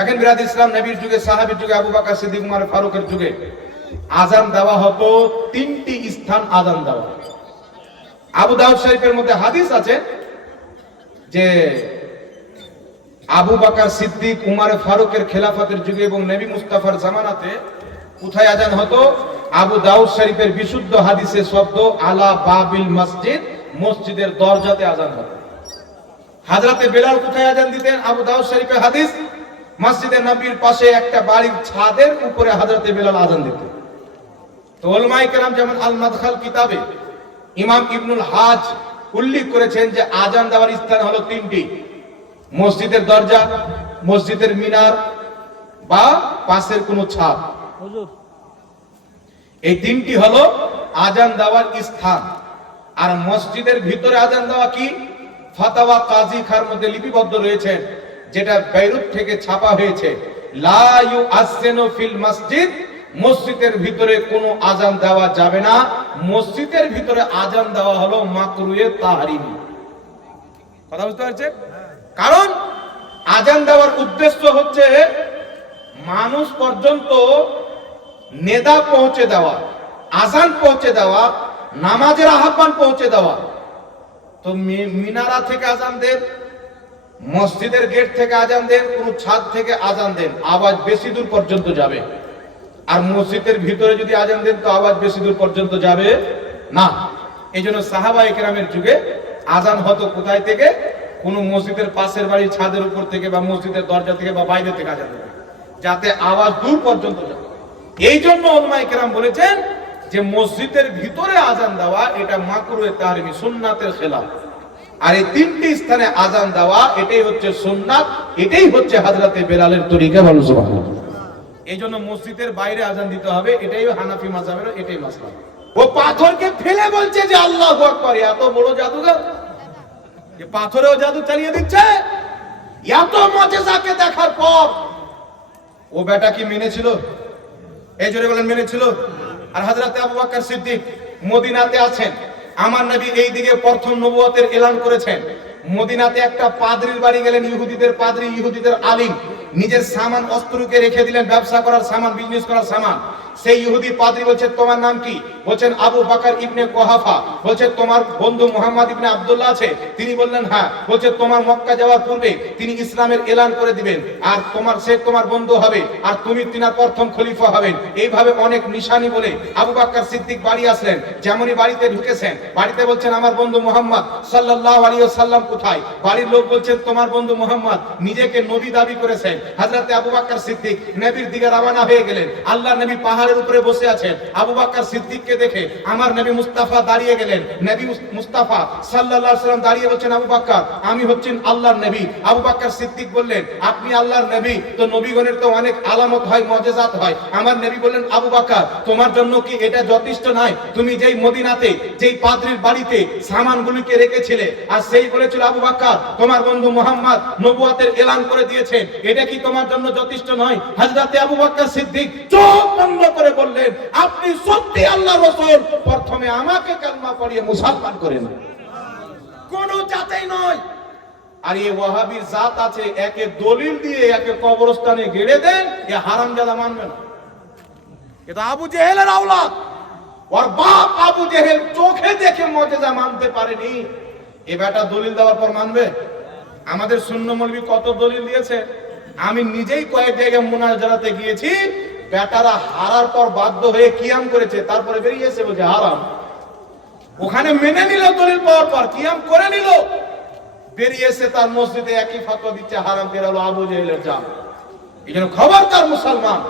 দেখেন বিরাদ ইসলাম, নবীর যুগে, সাহাবীর যুগে, আবু বকর সিদ্দিক, উমর ফারুকের যুগে আজান দেওয়া হতো তিনটি স্থান আজান দেওয়া। আবু দাউদ শরীফের মধ্যে হাদিস আছে যে আবু বকর সিদ্দিক, উমর ফারুকের খেলাফতের যুগে এবং নবী মুস্তাফার জামানাতে কোথায় আজান হতো? আবু দাউদ শরীফের বিশুদ্ধ হাদিসের শব্দ আলা বাবিল মসজিদ, মসজিদের দরজাতে আজান হতো। হযরতে বেলাল কোথায় আজান দিতেন? আবু দাউদ শরীফের হাদিস মসজিদে নবীর পাশে একটা বাড়ির ছাদের উপরে হযরতে বেলাল আজান দিতেন। তো উলামায়ে কেরাম যেমন আল মাদখাল কিতাবে ইমাম ইবনুল হাজ উল্লেখ করেছেন যে আজান দেওয়ার স্থান হলো তিনটি: মসজিদের দরজা, মসজিদের মিনার বা পাশের কোনো ছাদ। এই তিনটি হলো আজান দেওয়ার স্থান। আর মসজিদের ভিতরে আজান দেওয়া কি? ফাতাওয়া কাজী খার মধ্যে লিপিবদ্ধ রয়েছে, যেটা বেইরুত থেকে ছাপা হয়েছে, লা ইউআযযিনু ফিল মসজিদ, মসজিদের ভিতরে কোনো আজান দেওয়া যাবে না। মসজিদের ভিতরে আজান দেওয়া হলো মাকরুহে তাহরিমি। কথা বুঝতে পারছেন? কারণ আজান দেওয়ার উদ্দেশ্য হচ্ছে মানুষ পর্যন্ত নেদা পৌঁছে দেওয়া, আজান পৌঁছে দেওয়া, নামাজের আহ্বান পৌঁছে দেওয়া। তো মিনারা থেকে আজান দেন, মসজিদের গেট থেকে আজান দেন, কোন ছাদ থেকে আজান দেন, আওয়াজ বেশি দূর পর্যন্ত যাবে। আর মসজিদের ভিতরে যদি আজান দেন তো আওয়াজ বেশি দূর পর্যন্ত যাবে না। এই জন্য সাহাবায়ে কেরামের যুগে আজান হতো কোথায় থেকে? কোন মসজিদের পাশের বাড়ির ছাদের উপর থেকে বা মসজিদের দরজা থেকে বা বাইরে থেকে আজান হতো, যাতে আওয়াজ দূর পর্যন্ত যায়। এই জন্য উলামায়ে কেরাম বলেছেন যে মসজিদের ভিতরে আজান দেওয়া এটা মাকরুহে তাহরিমি, সুন্নাতের খেলাফ। আর এই তিনটি স্থানে আজান দেওয়া এটাই হচ্ছে সুন্নাত, এটাই হচ্ছে হযরতে বেলালের তরিকা। বলো সুবহানাল্লাহ। এই জন্য মসজিদের বাইরে আজান দিতে হবে, এটাই হানাফি মাযহাবের এটাই মাসলা। ও পাথরকে ফেলে বলছে যে আল্লাহু আকবার, এত বড় জাদুঘর, যে পাথরেও জাদু চালিয়ে দিচ্ছে। এত মুজিজাকে দেখার পর ও বেটা কি মেনেছিল? এই জোরে বলেন, মেনেছিল? আর হযরতে আবু বকর সিদ্দিক মদিনাতে আছেন, আমার নবী এই দিকে প্রথম নবুয়তের এলান করেছেন। মদিনাতে একটা পাদ্রীর বাড়ি গেলেন, ইহুদিদের পাদ্রী, ইহুদিদের আলিম, নিজের সামান অস্ত্রকে রেখে দিলেন, ব্যবসা করার সামান, বিজনেস করার সামান। সেই ইহুদি পাদ্রী বলছে, তোমার নাম কি? বলছেন আবু বকর ইবনে কুহাফা। বলছে তোমার বন্ধু মুহাম্মদ ইবনে আব্দুল্লাহ আছে? তিনি বললেন হ্যাঁ। বলছে তোমার মক্কা যাওয়ার পূর্বে তিনি ইসলামের এলান করে দিবেন, আর সে তোমার বন্ধু হবে, আর তুমি তিনার প্রথম খলিফা হবেন। এইভাবে অনেক নিশানি বলে আবু বকর সিদ্দিক বাড়ি আসলেন। যেমনই বাড়িতে ঢুকেছেন, বাড়িতে বলছেন আমার বন্ধু মুহাম্মদ সাল্লাল্লাহু আলাইহি ওয়াসাল্লাম কোথায়? বাড়ির লোক বলছেন তোমার বন্ধু মুহাম্মদ নিজেকে নবী দাবি করেছেন। হযরতে আবু বকর সিদ্দিক নবীর দিকে রওনা হয়ে গেলেন। আল্লাহর নবী পাহাড়ের উপরে বসে আছেন। আবু বকর সিদ্দিককে দেখে আমার নবী মুস্তাফা দাঁড়িয়ে গেলেন। নবী মুস্তাফা সাল্লাল্লাহু আলাইহি ওয়াসাল্লাম দাঁড়িয়ে বলছেন, আবু বকর আমি হচ্ছেন আল্লাহর নবী। আবু বকর সিদ্দিক বললেন, আপনি আল্লাহর নবী, তো নবীগণের তো অনেক আলামত হয়, মুজিজাত হয়। আমার নবী বললেন, আবু বকর তোমার জন্য কি এটা যথেষ্ট নয়? তুমি যেই মদিনাতে যেই পাদ্রীর বাড়িতে সামানগুলোকে রেখেছিলে, আর সেই বলেছিল আবু বকর তোমার বন্ধু মুহাম্মদ নবুয়তের এলান করে দিয়েছেন, এটা কি তোমার জন্য যথেষ্ট নয়? হযরতে আবু বকর সিদ্দিক চোখ বন্ধ করে বললেন, আপনি সত্যি আল্লাহর রাসূল, প্রথমে আমাকে কালেমা পড়িয়ে মুসলমান করেন, কোন জাতেই নয়। আর এই ওয়াহাবীর জাত আছে, একে দলিল দিয়ে একে কবরস্থানে গেড়ে দেন, এ হারামজাদা মানবে না। এটা আবু জেহেলের আওলাদ, ওর বাপ আবু জেহেল চোখে দেখে মুজিজা মানতে পারেনি, এ বেটা দলিল দেওয়ার পর মানবে? আমাদের সুন্নি মৌলভী কত দলিল দিয়েছে, আমি নিজেই কয়েক জায়গায় মুনাজারাতে গিয়েছি, বেটারা হারার পর বাধ্য হয়ে কিয়াম করেছে, তারপরে বেরিয়ে এসে বলছে হারাম। ওখানে মেনে নিল, দলিল পাওয়ার পর কিয়াম করে নিল, বেরিয়ে এসে তার মসজিদে একই ফতোয়া দিচ্ছে হারাম, বেরালো আবু জেহেলের জাত। এই জন্য খবরদার মুসলমান,